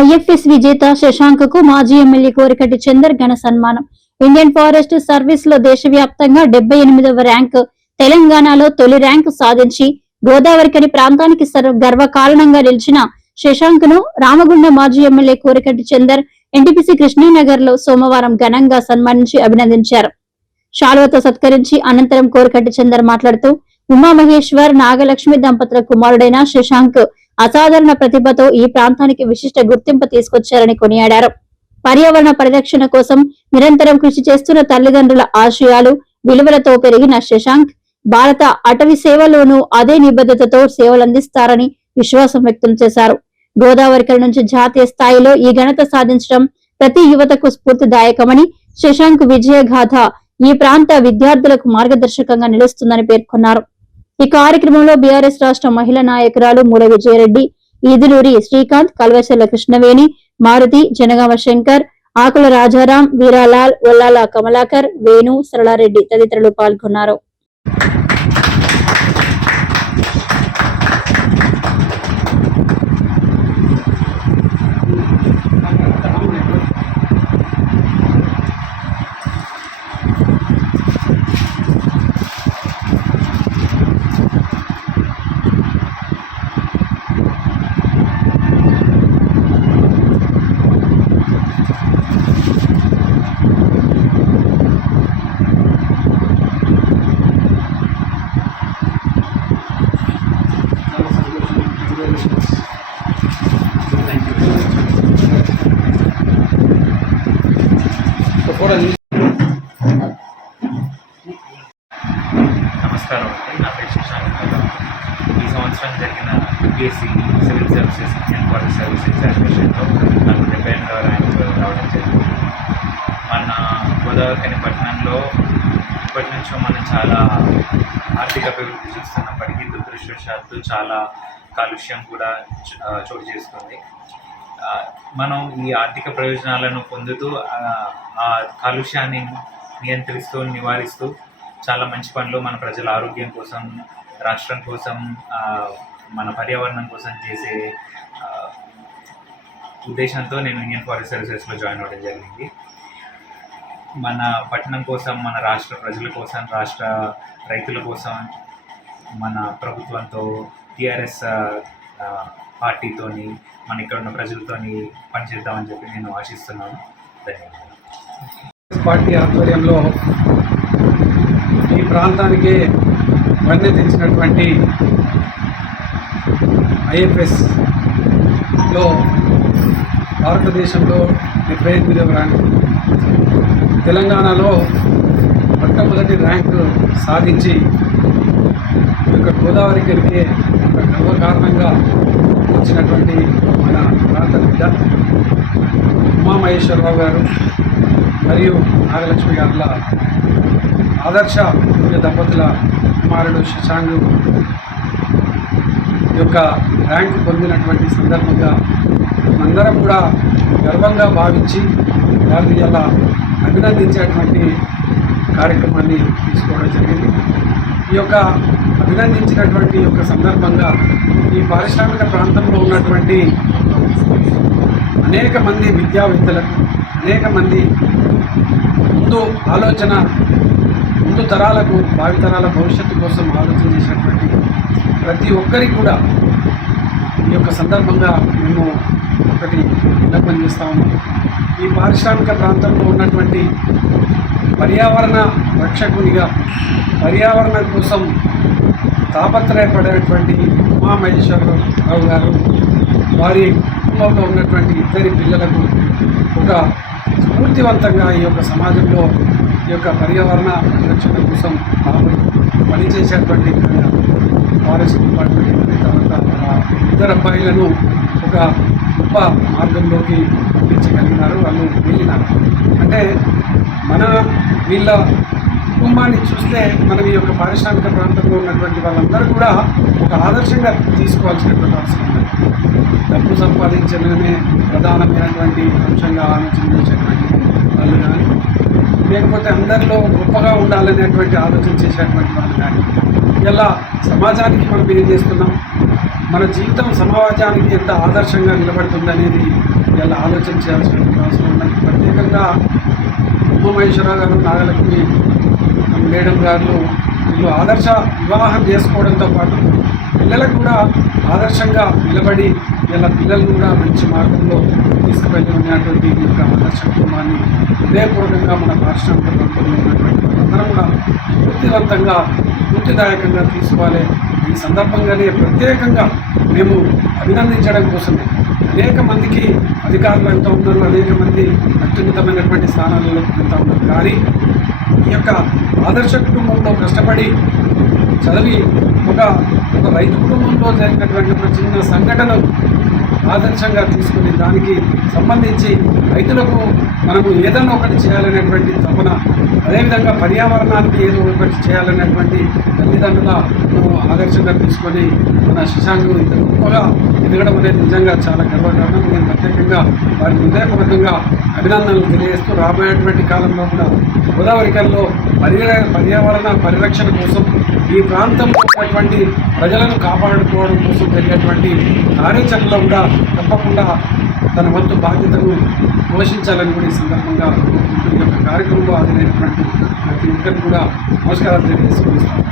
IFS విజేత శశాంక్ కు మాజీ ఎమ్మెల్యే కోరికటి చందర్ ఘన సన్మానం. ఇండియన్ ఫారెస్ట్ సర్వీస్ లో దేశవ్యాప్తంగా 78వ ర్యాంకు, తెలంగాణలో తొలి ర్యాంకు సాధించి గోదావరికని ప్రాంతానికి గర్వకారణంగా నిలిచిన శశాంక్ ను రామగుండం మాజీ ఎమ్మెల్యే కోరికటి చందర్ ఎన్టీపీసీ కృష్ణానగర్ లో సోమవారం ఘనంగా సన్మానించి అభినందించారు. శాలువతో సత్కరించి అనంతరం కోరికటి చందర్ మాట్లాడుతూ ఉమామహేశ్వర్ నాగలక్ష్మి దంపతుల కుమారుడైన శశాంక్ అసాధారణ ప్రతిభతో ఈ ప్రాంతానికి విశిష్ట గుర్తింపు తీసుకొచ్చారని కొనియాడారు. పర్యావరణ పరిరక్షణ కోసం నిరంతరం కృషి చేస్తున్న తల్లిదండ్రుల ఆశయాలు, విలువలతో పెరిగిన శశాంక్ భారత అటవీ సేవలోనూ అదే నిబద్ధతతో సేవలందిస్తారని విశ్వాసం వ్యక్తం చేశారు. గోదావరికల నుంచి జాతీయ స్థాయిలో ఈ ఘనత సాధించడం ప్రతి యువతకు స్ఫూర్తిదాయకమని, శశాంక్ విజయగాథ ఈ ప్రాంత విద్యార్థులకు మార్గదర్శకంగా నిలుస్తుందని పేర్కొన్నారు. ఈ కార్యక్రమంలో బీఆర్ఎస్ రాష్ట్ర మహిళా నాయకురాలు మూల విజయరెడ్డి, ఈదులూరి శ్రీకాంత్, కల్వచెర్ల కృష్ణవేణి, మారుతి, జనగామ శంకర్, ఆకుల రాజారాం, వీరాలాల్, ఒల్లాల కమలాకర్, వేణు, సరళారెడ్డి తదితరులు పాల్గొన్నారు. నమస్కారం అండి, నా పేరు శశాంక్. ఈ సంవత్సరం జరిగిన UPSC civil services Indian forest service ఎగ్జామినేషన్లో నాకు 78వ ర్యాంక్ రావడం జరిగింది. మన గోదావరికని పట్టణంలో ఇప్పటి నుంచో మనం చాలా ఆర్థిక అభివృద్ధి చూస్తున్నప్పటికీ దురదృష్టవశాత్తు చాలా కాలుష్యం కూడా చోటు చేస్తుంది. మనం ఈ ఆర్థిక ప్రయోజనాలను పొందుతూ ఆ కాలుష్యాన్ని నియంత్రిస్తూ నివారిస్తూ చాలా మంచి పనులు మన ప్రజల ఆరోగ్యం కోసం, రాష్ట్రం కోసం, మన పర్యావరణం కోసం చేసే ఉద్దేశంతో నేను ఇండియన్ ఫారెస్ట్ సర్వీసెస్లో జాయిన్ అవ్వడం జరిగింది. మన పట్టణం కోసం, మన రాష్ట్ర ప్రజల కోసం, రాష్ట్ర రైతుల కోసం, మన ప్రభుత్వంతో, టీఆర్ఎస్ పార్టీతోని, మన ఇక్కడ ఉన్న ప్రజలతోని పనిచేద్దామని చెప్పి నేను ఆశిస్తున్నాను. ధన్యవాదాలు. పార్టీ ఆధ్వర్యంలో ఈ ప్రాంతానికి వన్నె తెచ్చినటువంటి ఐఎఫ్ఎస్లో భారతదేశంలో 78వ ర్యాంకు, తెలంగాణలో మొట్టమొదటి ర్యాంకు సాధించి ఈ యొక్క గోదావరికరికి ఒక గర్వకారణంగా వచ్చినటువంటి మన ప్రాంత బిడ్డ ఉమామహేశ్వరరావు గారు మరియు నాగలక్ష్మి గారుల ఆదర్శ దంపతుల కుమారుడు శశాంక్ యొక్క ర్యాంకు పొందినటువంటి సందర్భంగా అందరం కూడా గర్వంగా భావించి వారిని ఇలా అభినందించేటువంటి కార్యక్రమాన్ని తీసుకోవడం జరిగింది. ఈ యొక్క అభినందించినటువంటి యొక్క సందర్భంగా ఈ పారిశ్రామిక ప్రాంతంలో ఉన్నటువంటి అనేక మంది విద్యావేత్తలకు, అనేక మంది ముందు తరాలకు, భావితరాల భవిష్యత్తు కోసం ఆలోచన చేసినటువంటి ప్రతి ఒక్కరికి కూడా ఈ యొక్క సందర్భంగా మేము ఒకటి విన్నపం చేస్తాము. ఈ పారిశ్రామిక ప్రాంతంలో ఉన్నటువంటి పర్యావరణ రక్షకునిగా, పర్యావరణం కోసం తాపత్రయపడేటువంటి ఉమామహేశ్వరరావు గారు వారి కుటుంబంలో ఉన్నటువంటి ఇద్దరి పిల్లలకు ఒక స్ఫూర్తివంతంగా ఈ యొక్క సమాజంలో ఈ యొక్క పర్యావరణ పరిరక్షణ కోసం పనిచేసేటువంటి ఫారెస్ట్ డిపార్ట్మెంట్ తర్వాత ఇద్దరు అబ్బాయిలను ఒక గొప్ప మార్గంలోకి పంపించగలిగినారు. వాళ్ళు వెళ్ళినారు అంటే వీళ్ళ కుటుంబాన్ని చూస్తే మనం ఈ యొక్క పారిశ్రామిక ప్రాంతంలో ఉన్నటువంటి వాళ్ళందరూ కూడా ఒక ఆదర్శంగా తీసుకోవాల్సినటువంటి అవసరం ఉంది. డబ్బు సంపాదించడమే ప్రధానమైనటువంటి అంశంగా ఆలోచన చేసేటువంటి వాళ్ళు కానీ, లేకపోతే అందరిలో గొప్పగా ఉండాలనేటువంటి ఆలోచన చేసేటువంటి వాళ్ళు కానీ, ఇలా సమాజానికి మనం ఏం చేస్తున్నాం, మన జీవితం సమాజానికి ఎంత ఆదర్శంగా నిలబడుతుందనేది ఇలా ఆలోచన చేయాల్సినటువంటి అవసరం ఉన్నది. ప్రత్యేకంగా ఉమామహేశ్వరరావు గారు, నాగలక్ష్మి మేడం గారు వీళ్ళు ఆదర్శ వివాహం చేసుకోవడంతో పాటు పిల్లలకు కూడా ఆదర్శంగా నిలబడి ఇలా పిల్లలు కూడా మంచి మార్గంలో తీసుకువెళ్ళి ఉన్నటువంటి ఈ యొక్క ఆదర్శ కుటుంబాన్ని హృదయపూర్వకంగా మన పారిశ్రామిక ప్రాంతంలో ఉన్నటువంటి అందరం కూడా పూర్తివంతంగా పూర్తిదాయకంగా తీసుకోవాలి. ఈ సందర్భంగానే ప్రత్యేకంగా మేము అభినందించడం కోసమే అనేక మందికి అధికారులు ఎంత ఉన్నారు, అనేక మంది అత్యున్నతమైనటువంటి స్థానాలలో వెళ్తూ ఉన్నారు. కానీ ఈ యొక్క ఆదర్శ కుటుంబంలో కష్టపడి చదివి ఒక రైతు కుటుంబంలో జరిగినటువంటి ఒక చిన్న సంఘటన ఆదర్శంగా తీసుకుని దానికి సంబంధించి రైతులకు మనము ఏదైనా ఒకటి చేయాలనేటువంటి తపన, అదేవిధంగా పర్యావరణానికి ఏదో ఒకటి చేయాలనేటువంటి తల్లిదండ్రుల ఆదర్శంగా తీసుకొని మన శశాంక్ ఇంత గొప్పగా ఎదగడం అనేది నిజంగా చాలా గర్వకారణం. నేను ప్రత్యేకంగా వారికి హృదయపూర్వకంగా అభినందనలు తెలియజేస్తూ రాబోయేటువంటి కాలంలో కూడా గోదావరికల్లో పర్యావరణ పరిరక్షణ కోసం ఈ ప్రాంతంలో ఉన్నటువంటి ప్రజలను కాపాడుకోవడం కోసం జరిగేటువంటి కార్యాచరణలో కూడా తప్పకుండా తన వంతు బాధ్యతను పోషించాలని కూడా ఈ సందర్భంగా ఈ యొక్క కార్యక్రమంలో హాజరైనటువంటి ప్రతి ఒక్కరికి కూడా నమస్కారాలు తెలియజేసుకుంటాను.